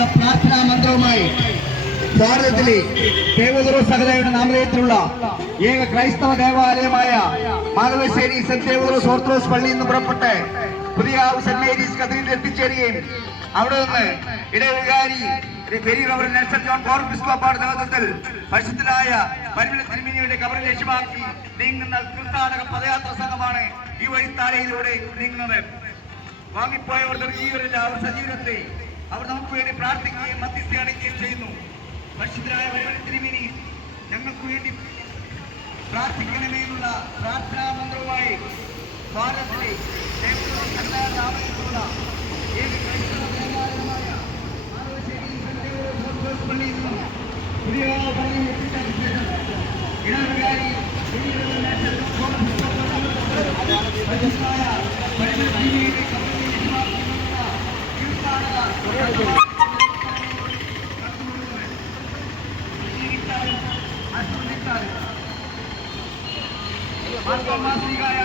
നിന്നുള്ള പ്രാർത്ഥനാ മന്ത്രവുമായി ഭാരതത്തിലെ ദേവദുർഗ സഹതയുടെ നാമധേയത്തിലുള്ള ഏക ക്രൈസ്തവ ദേവാലയമായ മാധവശ്ശേരി സെന്റ് ദേവദുർഗ ഓർത്തഡോക്സ് പള്ളിയിൽ നിന്ന് പുറപ്പെട്ട് പുതിയ സെന്റ് മേരീസ് കത്തീഡ്രലിൽ എത്തിച്ചേരുകയും അവിടെ നിന്ന് ഇടവികാരി പെരി റവറൻഡ് നെൽസൺ ജോൺ ബിസ്കോപ്പാട് നേതൃത്വത്തിൽ പരിശുദ്ധനായ പരിമള തിരുമേനിയുടെ കബറിൽ ലക്ഷ്യമാക്കി നീങ്ങുന്ന തീർത്ഥാടക പദയാത്ര സംഘമാണ് ഈ വഴിത്താരയിലൂടെ നീങ്ങുന്നത്. വാങ്ങിപ്പോയവർ നിർജീവരല്ല, അവർ സജീവരത്തെ അവർ നമുക്ക് വേണ്ടി പ്രാർത്ഥിക്കുകയും മധ്യസ്ഥ അടയ്ക്കുകയും ചെയ്യുന്നു. പരിശുദ്ധനായ പരിമള തിരുമേനി ഞങ്ങൾക്ക് വേണ്ടി പ്രാർത്ഥിക്കണമെന്നുള്ള പ്രാർത്ഥനാ മന്ത്രവുമായി ഭാരതത്തിലെ നാമത്തിലുള്ള ഏക ക്രൈസ്തവ ദേവാലയമായ പള്ളിയിൽ നിന്നും പുതിയ പള്ളിയിൽ എത്തിച്ചതിന് ശേഷം ഇടവികാരി മാസികയായ